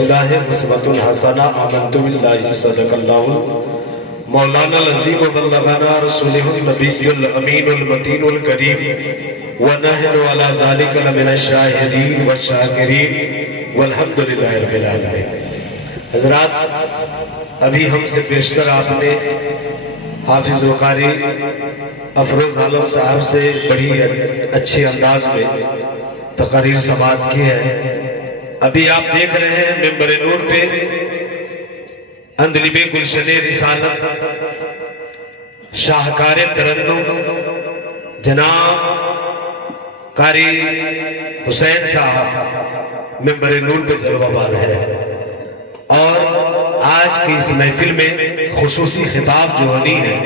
اللہ وسوۃ حسنہ آمنت باللہ صدق اللہ مولانا العظیم وبلغنا رسولہ النبی الامین المتین الکریم ونحن علی ذلک لمن الشاہدین والشاکرین والحمدللہ رب العالمین۔ حضرات، ابھی ہم سے پیشتر آپ نے حافظ وقاری افروز عالم صاحب سے بڑی اچھے انداز میں تقریر سماعت کی ہے۔ ابھی آپ دیکھ رہے ہیں ممبر نور پہ اندلیب گلشن رسالت شاہکار ترنم جناب قاری حسین صاحب ممبر نور پہ جلوہ بار ہے، اور آج کی اس محفل میں خصوصی خطاب جو ہونی ہے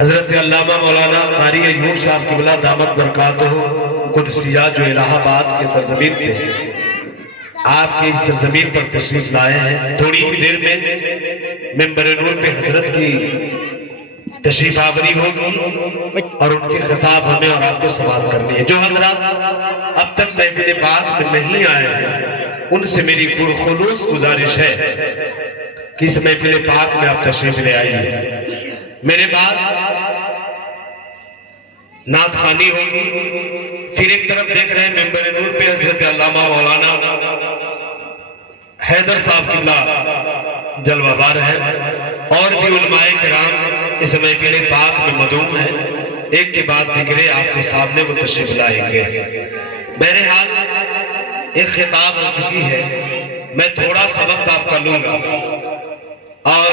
حضرت علامہ مولانا قاری ایوب صاحب قبلہ دامت برکاتہ قدسیہ جو الہ آباد کی سرزمین سے آپ کی سرزمین پر تشریف لائے ہیں۔ تھوڑی ہی دیر میں ممبر نور پہ حضرت کی تشریف آوری ہوگی اور ان کے خطاب ہمیں اور آپ کو سماعت کرنی ہے۔ جو حضرات اب تک محفل پاک میں نہیں آئے ہیں ان سے میری پرخلوص گزارش ہے کہ اس محفل پاک میں آپ تشریف لے آئیے۔ میرے بعد نعت خوانی ہوگی، پھر ایک طرف دیکھ رہے ہیں ممبر نور پہ حضرت علامہ مولانا حیدر صاحب قبلہ جلوہ بار ہے، اور بھی علماء کرام اس محفل پاک میں مدعو ہیں۔ ایک کے بعد دیگرے آپ کے سامنے وہ تشریف لائیں گے۔ بہرحال ایک خطاب ہو چکی ہے، میں تھوڑا سا وقت آپ کا لوں گا اور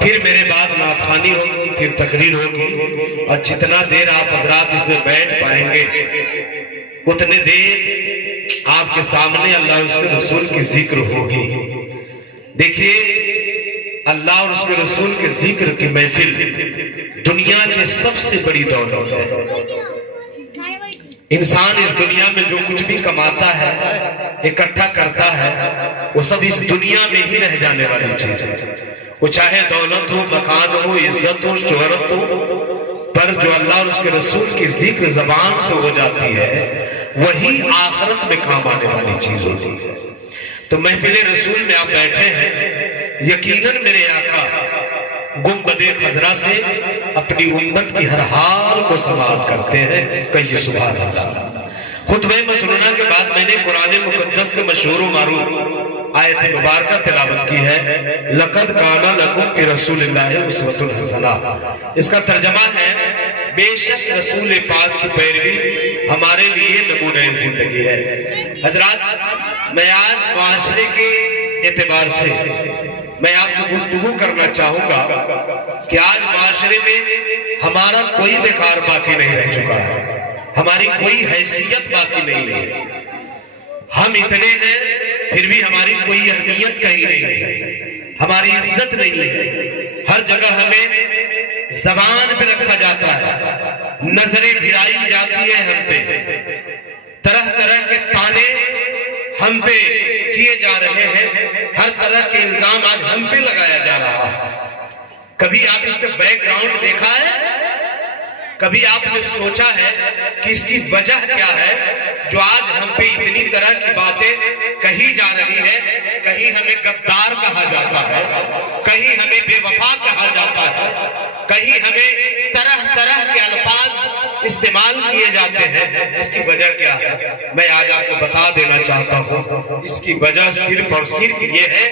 پھر میرے بعد نعت خوانی ہوگی، پھر تقریر ہوگی، اور جتنا دیر آپ حضرات اس میں بیٹھ پائیں گے اتنے دیر آپ کے سامنے اللہ اور اس کے رسول کی ذکر ہوگی۔ دیکھیے، اللہ اور اس کے رسول کے ذکر کی محفل دنیا کی سب سے بڑی دولت ہے۔ انسان اس دنیا میں جو کچھ بھی کماتا ہے، اکٹھا کرتا ہے، وہ سب اس دنیا میں ہی رہ جانے والی چیز ہے۔ وہ چاہے دولت ہو، مکان ہو، عزت ہو، شہرت ہو، پر جو اللہ اور اس کے رسول کی ذکر زبان سے ہو جاتی ہے وہی آخرت میں کام آنے والی چیز ہوتی ہے۔ تو محفل رسول میں آپ بیٹھے ہیں، یقیناً میرے آقا گنبد خضرا سے اپنی امت کی ہر حال کو سماعت کرتے ہیں۔ کہیے سبحان اللہ۔ خطبہ مسنونہ کے بعد میں نے قرآن مقدس کے مشہور و معروف آیت مبارکہ تلاوت کی ہے، لَقَدْ كَانَ لَكُمْ فِي رَسُولِ اللَّهِ أُسْوَةٌ حَسَنَةٌ۔ اس کا ترجمہ ہے، بے شک رسول پاک کی پیروی ہمارے لیے نمونہ زندگی ہے۔ حضرات، میں آج معاشرے کے اعتبار سے میں آپ سے گفتگو کرنا چاہوں گا کہ آج معاشرے میں ہمارا کوئی وقار باقی نہیں رہ چکا ہے، ہماری کوئی حیثیت باقی نہیں ہے۔ ہم اتنے ہیں پھر بھی ہماری کوئی اہمیت کہیں نہیں ہے، ہماری عزت نہیں ہے۔ ہر جگہ ہمیں زبان پہ رکھا جاتا ہے، نظریں پھرائی جاتی ہے ہم پہ، طرح طرح کے تانے ہم پہ کیے جا رہے ہیں، ہر طرح کے الزام آج ہم پہ لگایا جا رہا ہے۔ کبھی آپ اس کا بیک گراؤنڈ دیکھا ہے؟ کبھی آپ نے سوچا ہے کہ اس کی وجہ کیا ہے جو آج ہم پہ اتنی طرح کی باتیں کہی جا رہی ہے؟ کہیں ہمیں غدار کہا جاتا ہے، کہیں ہمیں بے وفا کہا جاتا ہے، کہیں ہمیں طرح طرح کے الفاظ استعمال کیے جاتے ہیں۔ اس کی وجہ کیا ہے؟ میں آج آپ کو بتا دینا چاہتا ہوں، اس کی وجہ صرف اور صرف یہ ہے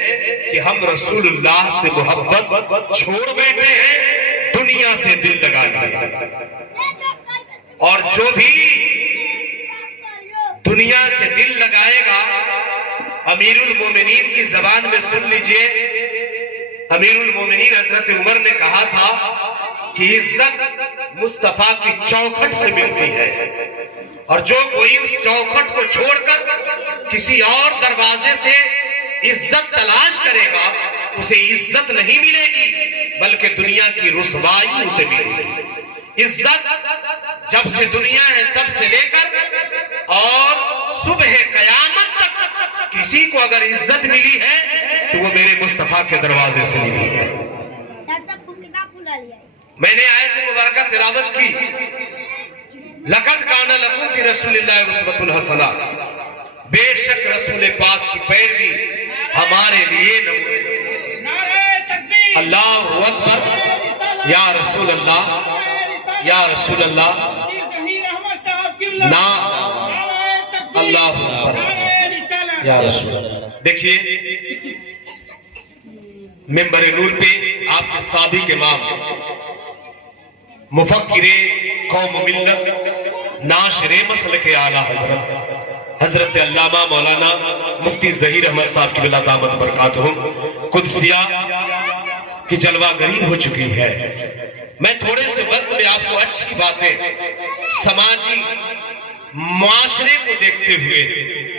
کہ ہم رسول اللہ سے محبت چھوڑ بیٹھے ہیں دنیا سے دل لگا لیا۔ اور جو بھی دنیا سے دل لگائے گا، امیر المومنین کی زبان میں سن لیجئے، امیر المومنین حضرت عمر نے کہا تھا کہ عزت مصطفیٰ کی چوکھٹ سے ملتی ہے، اور جو کوئی اس چوکھٹ کو چھوڑ کر کسی اور دروازے سے عزت تلاش کرے گا اسے عزت نہیں ملے گی بلکہ دنیا کی رسوائی اسے ملے گی۔ عزت جب سے دنیا ہے تب سے لے کر اور صبح قیامت تک کسی کو اگر عزت ملی ہے تو وہ میرے مصطفیٰ کے دروازے سے ملی ہے۔ میں نے آیت مبارکہ تلاوت کی، لَقَدْ كَانَ لَكُمْ فِي رَسُولِ اللَّهِ أُسْوَةٌ حَسَنَةٌ، بے شک رسول پاک کی پیروی ہمارے لیے نمونہ۔ اللہ اکبر، یا رسول اللہ، یا رسول اللہ، نا اللہ اکبر، یا رسول اللہ۔ دیکھیے ممبر نور پہ آپ کے سابق امام، مفکر قوم ملت، ناشر مسلک اعلیٰ حضرت علامہ مولانا مفتی ظہیر احمد صاحب کی بلا دامت برکاتہم قدسیہ کی جلوہ گری ہو چکی ہے۔ میں تھوڑے سے وقت میں آپ کو اچھی باتیں سماجی معاشرے کو دیکھتے ہوئے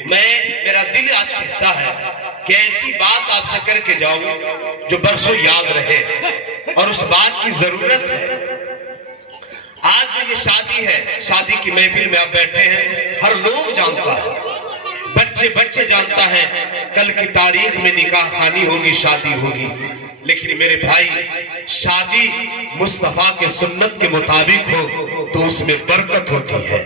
میرا دل آج کہتا ہے کہ ایسی بات آپ سے کر کے جاؤں جو برسوں یاد رہے، اور اس بات کی ضرورت ہے۔ آج جو یہ شادی ہے، شادی کی محفل میں آپ بیٹھے ہیں، ہر لوگ جانتا ہے، بچے جانتا ہے کل کی تاریخ میں نکاح خوانی ہوگی، شادی ہوگی، لیکن میرے بھائی شادی مصطفیٰ کے سنت کے مطابق ہو تو اس میں برکت ہوتی ہے۔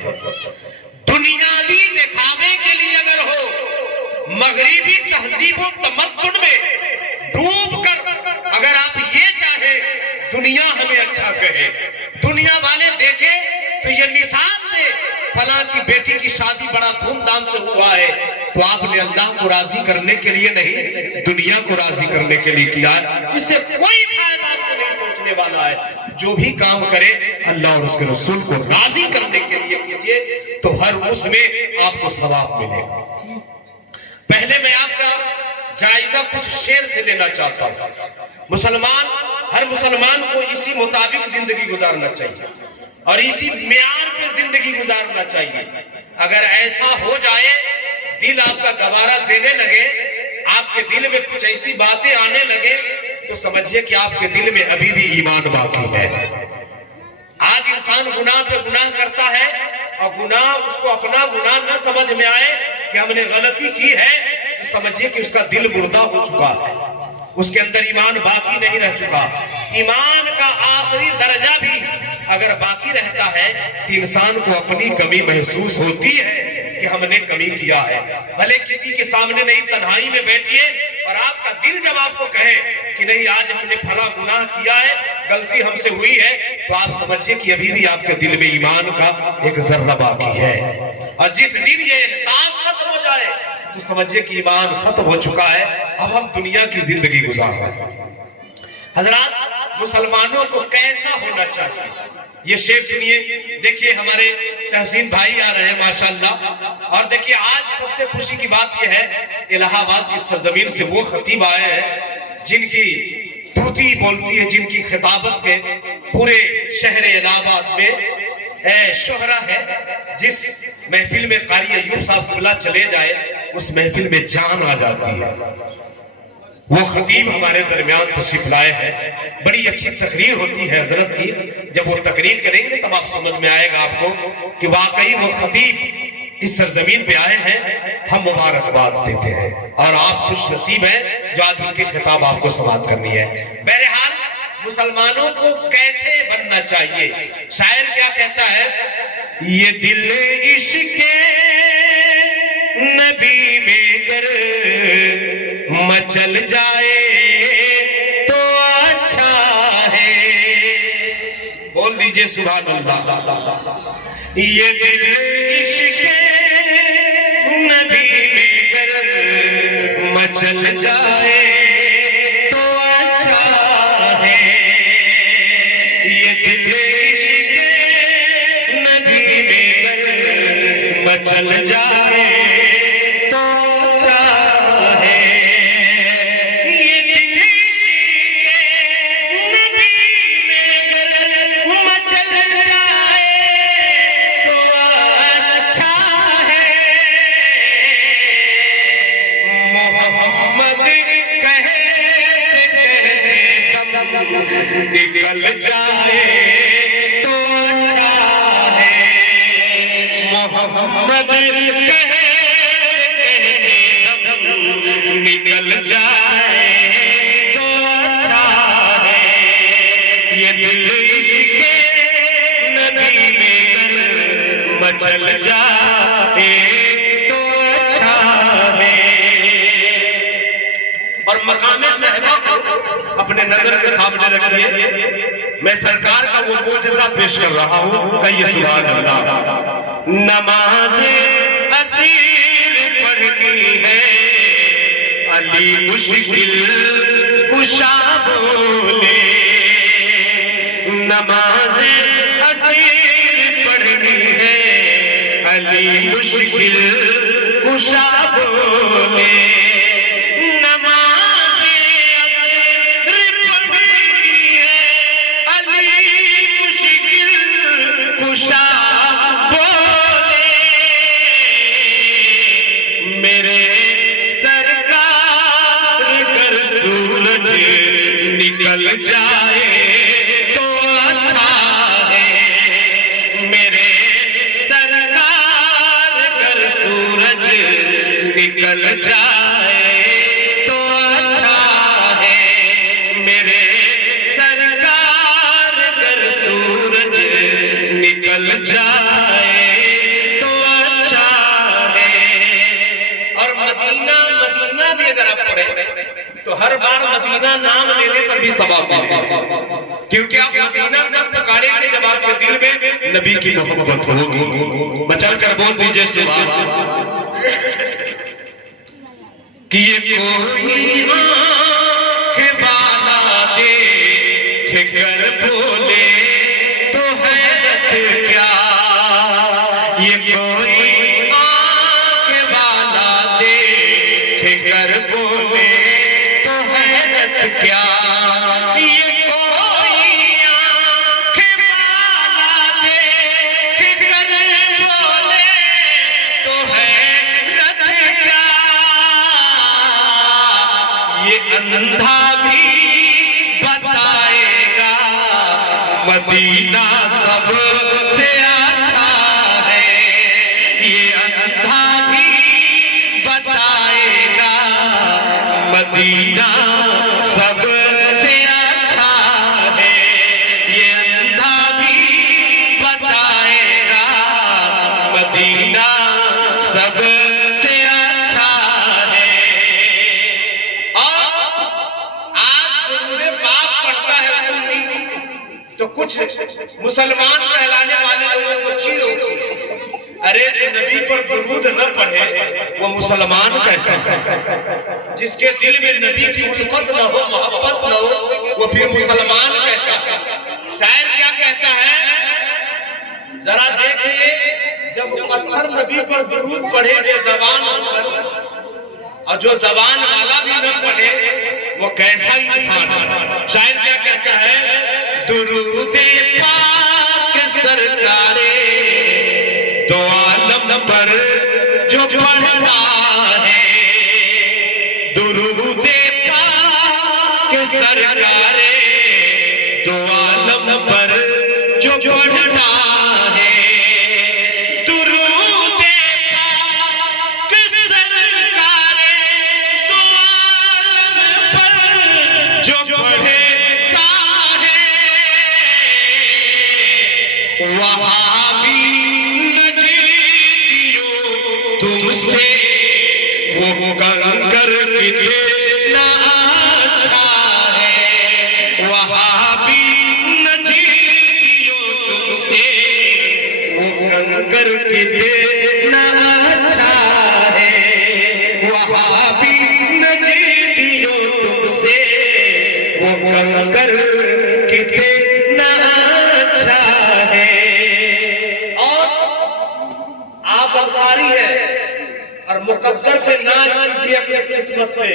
دنیاوی دکھاوے کے لیے اگر ہو، مغربی تہذیب و تمدن میں ڈوب کر اگر آپ یہ چاہیں دنیا ہمیں اچھا کہے، دنیا والے دیکھیں تو یہ مثال دے فلاں کی بیٹی کی شادی بڑا دھوم دھام سے ہوا ہے، تو آپ نے اللہ کو راضی کرنے کے لیے نہیں، دنیا کو راضی کرنے کے لیے کیا۔ اس سے کوئی فائدہ آپ کو نہیں پہنچنے والا ہے۔ جو بھی کام کرے اللہ اور اس کے رسول کو راضی کرنے کے لیے کیجئے، تو ہر اس میں آپ کو ثواب ملے گا۔ پہلے میں آپ کا جائزہ کچھ شعر سے لینا چاہتا ہوں۔ ہر مسلمان کو اسی مطابق زندگی گزارنا چاہیے اور اسی معیار پہ زندگی گزارنا چاہیے۔ اگر ایسا ہو جائے، دل آپ کا گوارا دینے لگے، آپ کے دل میں کچھ ایسی باتیں آنے لگے، تو سمجھیے کہ آپ کے دل میں ابھی بھی ایمان باقی ہے۔ آج انسان گناہ پہ گناہ کرتا ہے، اور گناہ اس کو اپنا گناہ نہ سمجھ میں آئے کہ ہم نے غلطی کی ہے، تو سمجھیے کہ اس کا دل مردہ ہو چکا ہے، اس کے اندر ایمان باقی نہیں رہ چکا۔ ایمان کا آخری درجہ بھی اگر باقی رہتا ہے تو انسان کو اپنی کمی محسوس ہوتی ہے کہ ہم نے کمی کیا ہے۔ بھلے کسی کے سامنے نہیں، تنہائی میں بیٹھیے اور آپ کا دل جب آپ کو کہے کہ نہیں آج ہم نے پھلا گناہ کیا ہے، غلطی ہم سے ہوئی ہے، تو آپ سمجھیے کہ ابھی بھی آپ کے دل میں ایمان کا ایک ذرہ باقی ہے۔ اور جس دن یہ احساس ختم ہو جائے تو سمجھیے کہ ایمان ختم ہو چکا ہے، اب ہم دنیا کی زندگی گزار رہے ہیں۔ حضرات، مسلمانوں کو کیسا ہونا چاہیے؟ یہ شعر سنیے۔ دیکھیے ہمارے تحسین بھائی آ رہے ہیں ماشاءاللہ، اور دیکھیے آج سب سے خوشی کی بات یہ ہے، الہ آباد کی سرزمین سے وہ خطیب آئے ہیں جن کی دھوتی بولتی ہے، جن کی خطابت کے پورے شہر الہ آباد میں شہرہ ہے۔ جس محفل میں قاری ایوب صاحب اللہ چلے جائے، اس محفل میں جان آ جاتی ہے۔ وہ خطیب ہمارے درمیان تشریف لائے ہیں، بڑی اچھی تقریر ہوتی ہے حضرت کی۔ جب وہ تقریر کریں گے تب آپ سمجھ میں آئے گا آپ کو کہ واقعی وہ خطیب اس سرزمین پہ آئے ہیں۔ ہم مبارکباد دیتے ہیں اور آپ خوش نصیب ہیں جو آج ان کی خطاب آپ کو سماعت کرنی ہے۔ بہرحال مسلمانوں کو کیسے بننا چاہیے؟ شاعر کیا کہتا ہے؟ یہ دل عشق نبی میں گر مچل جائے تو اچھا ہے۔ بول دیجئے سبحان اللہ۔ یہ دل عشق نبی میں گر مچل جائے تو اچھا ہے۔ یہ دل عشق نبی میں گر مچل جائے نکل جائے تو اچھا ہے۔ محمد نکل جائے تو اچھا ہے۔ یہ دل عشق نبی میں مچل جائے تو اچھا نظر کے سامنے رکھیے، میں سرکار کا وہ معجزہ پیش کر رہا ہوں، کہیے سبحان اللہ۔ نماز اسیر پڑھنی ہے، علی مشکل کشا بولے، نماز اسیر پڑھنی ہے، علی مشکل کشا بولے، نماز اسیر پڑھنی ہے، علی مشکل کشا بولے، میرے سرکار اگر سورج نکل جائے تو اچھا ہے، میرے سرکار اگر سورج نکل جائے تو اچھا ہے، میرے سرکار اگر سورج نکل جائے تو اچھا ہے۔ اور مدینہ بھی اگر آپ پڑھیں تو ہر بار مدینہ نام لینے پر بھی ثواب ملے گا، کیونکہ آپ مدینہ نام پکاریں گے جب آپ کے دل میں نبی کی محبت ہوگی۔ مچل کر بول دیجئے سبحان اللہ۔ کہ یہ کوئی آنکھ والا دیکھ کر بولے تو حیرت کیا، یہ کوئی آنکھ والا دیکھ کر بولے تو حیرت کیا، یہ کوئی آنکھ والا دیکھ کر بولے تو حیرت کیا، یہ اندھا بھی بتائے گا مدینہ سب سے اچھا ہے، یہ اندھا بھی بتائے گا مدینہ سب سے اچھا ہے، یہ اندھا بھی بتائے گا مدینہ سب سے اچھا ہے۔ اور آج درود پاک پڑھتا ہے سنی تو کچھ مسلمان کہلانے والے لوگوں کو چیر ہوتی ہے، ارے جو نبی پر درود نہ پڑھے وہ مسلمان کیسا ہے؟ جس کے دل میں نبی کی الفت نہ ہو، محبت نہ ہو، وہ پھر مسلمان کیسا ہے؟ شاعر کیا کہتا ہے ذرا دیکھئے، جب پتھر نبی پر درود پڑھے بے زبان ہو کر، اور جو زبان والا بھی نہ پڑھے وہ کیسا انسان ہے؟ شاعر کیا کہتا ہے، درود پاک سرکارے دو عالم پر جو پڑھتا ہے، درود پاک سرکارے دو عالم پر جو پڑھتا ہے، درود پاک سرکارے دو عالم پر جو پڑھتا ہے، وہابی تم سے وہ کنکر کتنا اچھا ہے، وہابی نجیو تم سے وہ کنکر کتنا اچھا ہے، وہابی نجیو تم سے وہ کنکر کتنا اچھا ہے۔ اور آپ انصاری ہے اور مقدر سے ناز کیجئے اپنے قسمت پہ،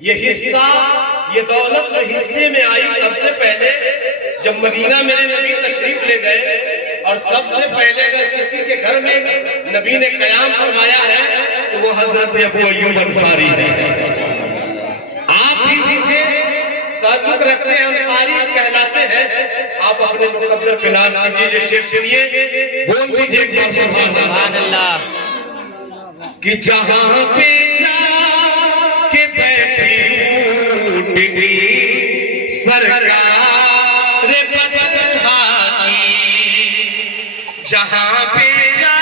یہ حصہ یہ دولت جو حصے میں آئی سب سے پہلے جب مدینہ میرے نبی تشریف لے گئے، اور سب سے پہلے اگر کسی کے گھر میں نبی نے قیام فرمایا ہے تو وہ حضرت ابو ایوب انصاری ہے۔ آپ بھی سے تعلق رکھتے ہیں، انصاری کہلاتے ہیں، آپ اپنے مقدر پہ ناز کیجئے۔ جو شیخ سنیے بول دیجئے ایک بار سبحان اللہ۔ کہ جہاں پہ جا کے بیٹھی اونٹنی سرکار بدلہ کی، جہاں پہ جا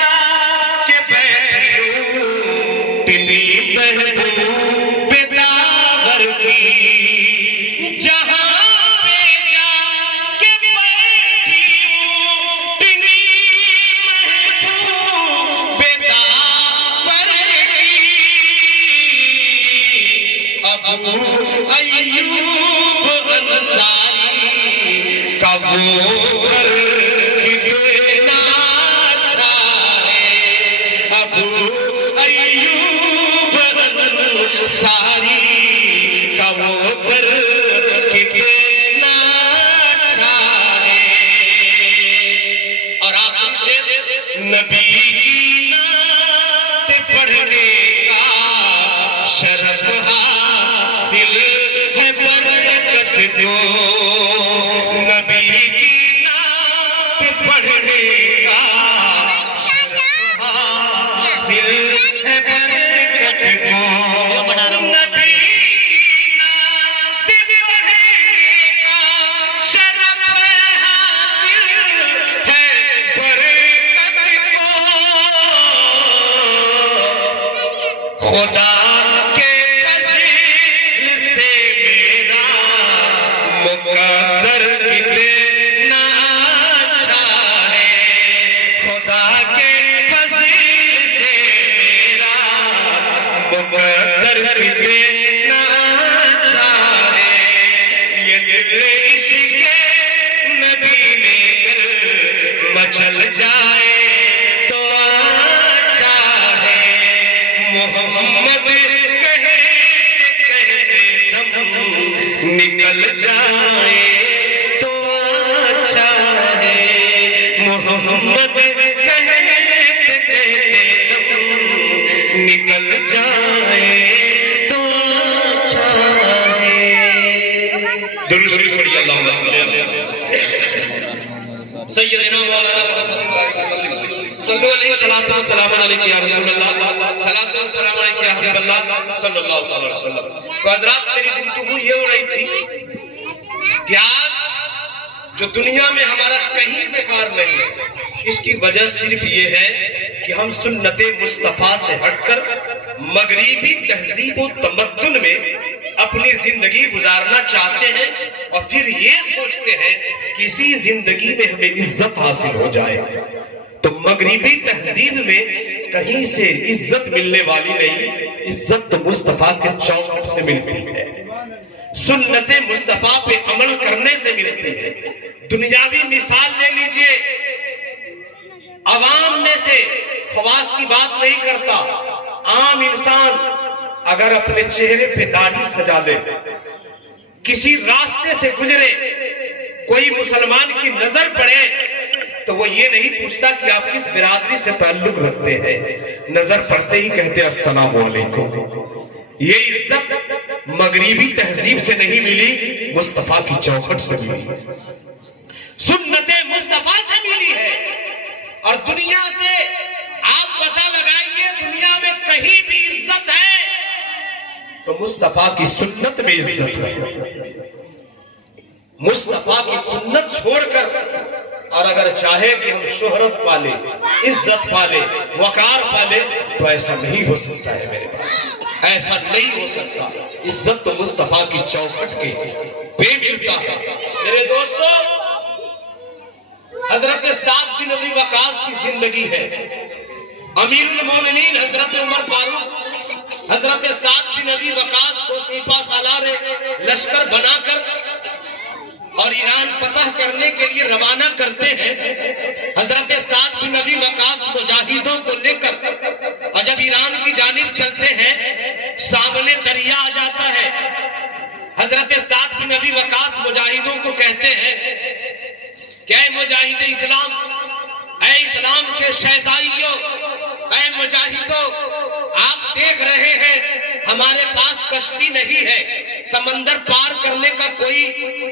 کے بیٹھی اونٹنی محبوب داور کی، ابو ایوب انصاری کا وہ گھر کتنا اچھا ہے، ابو ایوب انصاری کا وہ گھر کتنا اچھا ہے۔ اور آخر سے نبی کی نعت پڑھنے کا شرف حاصل ہے برکت کو، نبی کی نعت پڑھنے کا شرف حاصل ہے برکت کو، نبی کی نعت پڑھنے کا شرف حاصل ہے برکت کو، خدا مقدر کتنا اچھا ہے، خدا کے فضل سے میرا مقدر کتنا اچھا ہے، یہ دل عشق نبی میں مچل جائے تو اچھا ہے، محمد نکل جائے تو اچھا ہے، محمد کہتے دم نکل جائے تو اچھا ہے۔ درود شریف پڑھیے، اللہم صلی علی سیدنا مولانا صلو علیہ الصلوۃ والسلام علیک یا رسول اللہ، صلاۃ والسلام علیک یا حبیب اللہ صلی اللہ تعالی علیہ وسلم۔ تو حضرات میری گفتگو یہ ہو رہی تھی کہ آج جو دنیا میں ہمارا کہیں بیکار نہیں ہے، اس کی وجہ صرف یہ ہے کہ ہم سنت مصطفیٰ سے ہٹ کر مغربی تہذیب و تمدن میں اپنی زندگی گزارنا چاہتے ہیں، اور پھر یہ سوچتے ہیں کہ اسی زندگی میں ہمیں عزت حاصل ہو جائے۔ تو مغربی تہذیب میں کہیں سے عزت ملنے والی نہیں، عزت تو مصطفیٰ کے چوکھٹ سے ملتی ہے، سنت مصطفیٰ پہ عمل کرنے سے ملتی ہے۔ دنیاوی مثال لے لیجئے، عوام میں سے خواص کی بات نہیں کرتا، عام انسان اگر اپنے چہرے پہ داڑھی سجا لے، کسی راستے سے گزرے، کوئی مسلمان کی نظر پڑے تو وہ یہ نہیں پوچھتا کہ آپ کس برادری سے تعلق رکھتے ہیں، نظر پڑتے ہی کہتے السلام علیکم۔ یہ عزت مغربی تہذیب سے نہیں ملی، مصطفیٰ کی چوکھٹ سے ملی، سنت مصطفیٰ سے ملی ہے۔ اور دنیا سے آپ پتہ لگائیے، دنیا میں کہیں بھی عزت ہے تو مصطفیٰ کی سنت میں عزت ہے۔ مصطفیٰ کی سنت چھوڑ کر اور اگر چاہے کہ ہم شہرت پالے، عزت پالے، وقار پالے، تو ایسا نہیں ہو سکتا ہے میرے بھائی، ایسا نہیں ہو سکتا۔ عزت تو مصطفیٰ کی چوکھٹ کے پہ ملتا ہے۔ میرے دوستو، حضرت سعد بن ابی وقاص کی زندگی ہے، امیر المومنین حضرت عمر فاروق حضرت سعد بن ابی وقاص کو سپہ سالار لشکر بنا کر اور ایران فتح کرنے کے لیے روانہ کرتے ہیں۔ حضرت سعد بن ابی وقاص مجاہدوں کو لے کر اور جب ایران کی جانب چلتے ہیں، سامنے دریا آ جاتا ہے۔ حضرت سعد بن ابی وقاص مجاہدوں کو کہتے ہیں کہ اے مجاہد اسلام، اے اسلام کے شہدائیوں، اے مجاہدوں، آپ دیکھ رہے ہیں ہمارے پاس کشتی نہیں ہے، سمندر پار کرنے کا کوئی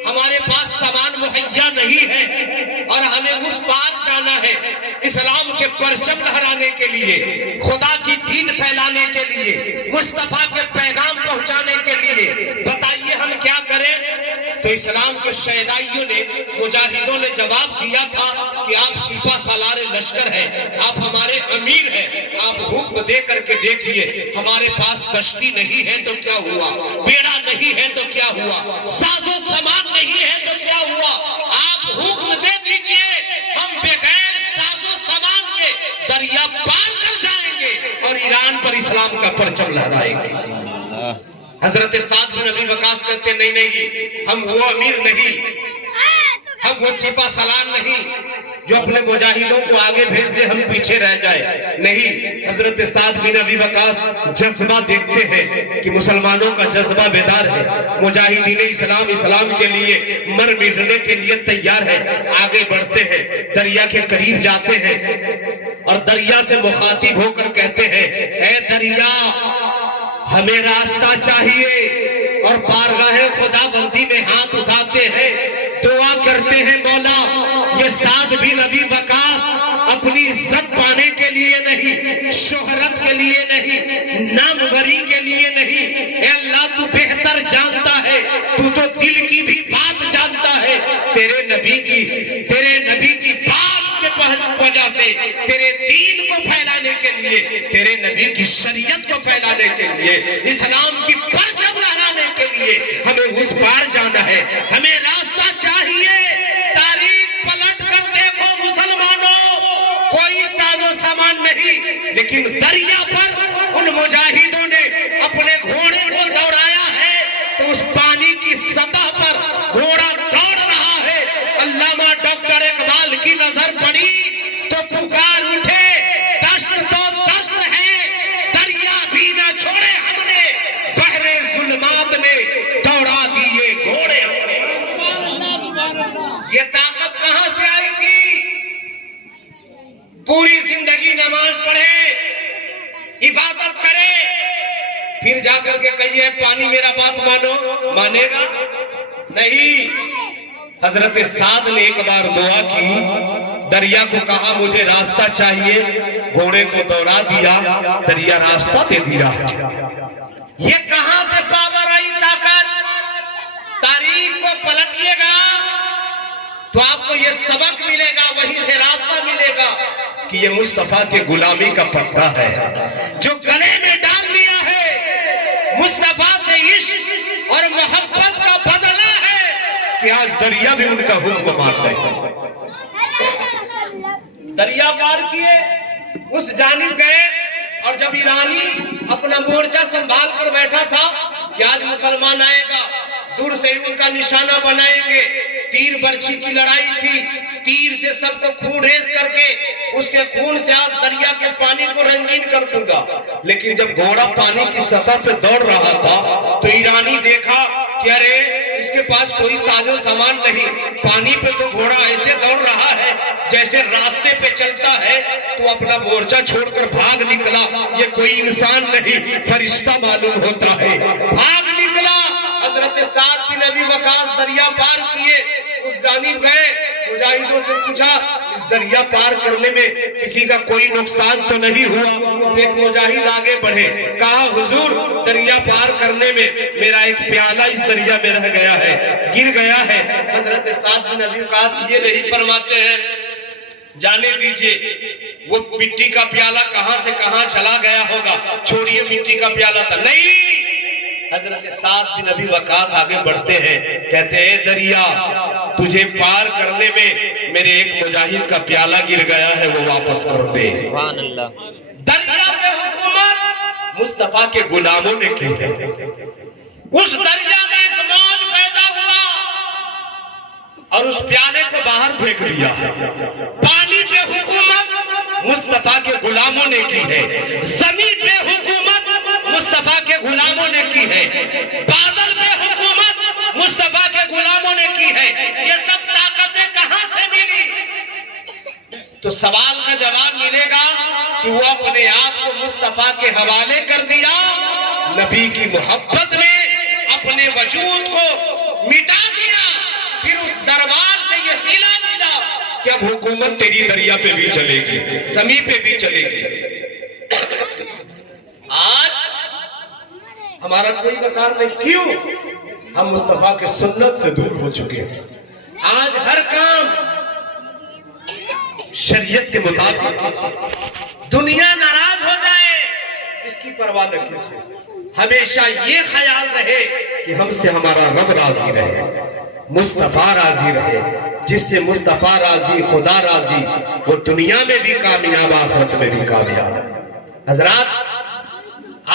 ہمارے پاس سامان مہیا نہیں ہے، اور ہمیں اس پار جانا ہے اسلام کے پرچم لہرانے کے لیے، خدا کی دین پھیلانے کے لیے، مصطفیٰ کے پیغام پہنچانے کے لیے، بتائیے ہم کیا کریں؟ تو اسلام کے شہدائیوں نے، مجاہدوں نے جواب دیا تھا کہ آپ سپہ سالار لشکر ہیں، آپ ہمارے امیر ہیں، آپ حکم دے کر کے دیکھیے، ہمارے پاس کشتی نہیں ہے تو کیا ہوا، بیڑا نہیں ہے تو کیا ہوا، ساز و سامان نہیں ہے تو کیا ہوا، آپ حکم دے دیجئے، ہم بغیر ساز و سامان کے دریا پار کر جائیں گے اور ایران پر اسلام کا پرچم لہرائیں گے۔ حضرت سعد بن ابی وقاص کہتے نہیں نہیں، ہم وہ امیر نہیں، ہم وہ سپہ سالار نہیں جو اپنے مجاہدوں کو آگے بھیج دے ہم پیچھے رہ جائے، نہیں۔ حضرت سعد بن ابی وقاص جذبہ دیکھتے ہیں کہ مسلمانوں کا جذبہ بیدار ہے، مجاہدین اسلام کے لیے مر مٹنے کے لیے تیار ہے، آگے بڑھتے ہیں، دریا کے قریب جاتے ہیں اور دریا سے مخاطب ہو کر کہتے ہیں اے دریا ہمیں راستہ چاہیے، اور بارگاہ خدا بندی میں ہاتھ اٹھاتے ہیں، دعا کرتے ہیں مولا یہ سعد بن ابی وقاص اپنی عزت پانے کے لیے نہیں، شہرت کے لیے نہیں، ناموری کے لیے نہیں، اے اللہ تو بہتر جانتا ہے، تو تو دل کی بھی بات جانتا ہے، تیرے نبی کی بات کے وجہ سے، تیرے دین کو پھیلانے کے لیے، تیرے نبی کی شریعت کو پھیلانے کے لیے، اسلام کی پرچم لہرانے کے لیے ہمیں اس پار جانا ہے، ہمیں راستہ چاہیے۔ تاریخ پلٹ کر دیکھو مسلمانوں، کوئی ساز و سامان نہیں، لیکن دریا پر ان مجاہدوں نے اپنے گھوڑے کو دوڑایا ہے تو اس پانی کی سطح پر گھوڑا دوڑ رہا ہے۔ علامہ ڈاکٹر اقبال کی نظر پڑی تو پکار اٹھے دشت تو دشت ہے، دریا بھی نہ چھوڑے ہم نے، بحر ظلمات میں دوڑا دیے گھوڑے ہم نے۔ یہ طاقت کہاں سے آئی تھی؟ پوری زندگی نماز پڑھے، عبادت کرے، پھر جا کر کے کہیے پانی میرا بات مانو، مانے گا نہیں۔ حضرت سعد نے ایک بار دعا کی، دریا کو کہا مجھے راستہ چاہیے، گھوڑے کو دوڑا دیا، دریا راستہ دے دیا۔ یہ کہاں سے پاور آئی طاقت؟ تاریخ کو پلٹیے گا تو آپ کو یہ سبق ملے گا، وہیں سے راستہ ملے گا کہ یہ مصطفیٰ کے غلامی کا پتہ ہے جو گلے میں ڈال لیا ہے، مصطفیٰ سے عشق اور محبت کا بدلہ ہے کہ آج دریا بھی ان کا حکم مانتا ہے۔ دریا پار کیے، اس جانب گئے، اور جب ایرانی اپنا مورچہ سنبھال کر بیٹھا تھا کہ آج مسلمان آئے گا، دور سے ان کا نشانہ بنائیں گے، تیر برچھی کی لڑائی تھی، تیر سے سب کو خون ریز کر کے اس کے خون سے آج دریا کے پانی کو رنگین کر دوں گا۔ لیکن جب گھوڑا پانی کی سطح پہ دوڑ رہا تھا تو ایرانی دیکھا کہ ارے اس کے پاس کوئی ساز و سامان نہیں، پانی پہ تو گھوڑا ایسے دوڑ رہا ہے جیسے راستے پہ چلتا ہے، تو اپنا مورچہ چھوڑ کر بھاگ نکلا۔ یہ کوئی انسان نہیں، فرشتہ معلوم ہوتا ہے، بھاگ نکلا۔ حضرت سعد بن ابی وقاص دریا پار کیے، اس جانب گئے، مجاہدوں سے پوچھا اس دریا پار کرنے میں کسی کا کوئی نقصان تو نہیں ہوا؟ ایک مجاہد آگے بڑھے، کہا حضور دریا پار کرنے میں میرا ایک پیالہ اس دریا میں رہ گیا ہے، گر گیا ہے۔ حضرت سعد بن ابی وقاص یہ نہیں فرماتے ہیں جانے دیجئے وہ مٹی کا پیالہ کہاں سے کہاں چلا گیا ہوگا، چھوڑیے مٹی کا پیالہ تھا، نہیں۔ حضرت سعد بن ابی وقاص آگے بڑھتے ہیں، کہتے ہیں اے دریا تجھے پار کرنے میں میرے ایک مجاہد کا پیالہ گر گیا ہے، وہ واپس کر دے۔ سبحان اللہ۔ دریا پہ حکومت مصطفیٰ کے غلاموں نے کی ہے۔ اس دریا میں ایک موج پیدا ہوا اور اس پیالے کو باہر پھینک دیا ہے۔ پانی پہ حکومت مصطفیٰ کے غلاموں نے کی ہے، زمین پہ حکومت مصطفیٰ کے غلاموں نے کی ہے، بادل پہ حکومت مصطفیٰ کے غلاموں نے کی ہے۔ یہ سب طاقتیں کہاں سے ملی؟ تو سوال کا جواب ملے گا کہ وہ اپنے آپ کو مصطفیٰ کے حوالے کر دیا، نبی کی محبت میں اپنے وجود کو مٹا دیا، پھر اس دربار سے یہ صلہ ملا کہ اب حکومت تیری دریا پہ بھی چلے گی، زمین پہ بھی چلے گی۔ آج ہمارا کوئی وقار نہیں، کیوں؟ ہم مصطفیٰ کے سنت سے دور ہو چکے ہیں۔ آج ہر کام شریعت کے مطابق، دنیا ناراض ہو جائے اس کی پرواہ نہ کیجیے، ہمیشہ یہ خیال رہے کہ ہم سے ہمارا رب راضی رہے، مصطفیٰ راضی رہے۔ جس سے مصطفیٰ راضی، خدا راضی، وہ دنیا میں بھی کامیاب، آخرت میں بھی کامیاب ہے۔ حضرات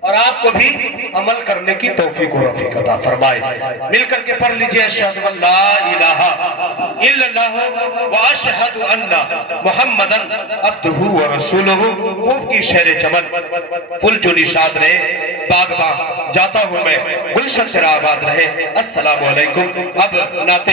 اور آپ کو بھی عمل کرنے کی توفیق و رفیق عطا فرمائے. مل کر کے پڑھ لیجئے اشہد ان لا الہ الا اللہ و اشہد ان محمدن عبدہ و رسولہ. خوب کی شہر چمن پھول جو نشاد رہے باغباں جاتا ہوں میں گلشن تیرا آباد رہے. السلام علیکم. اب نعت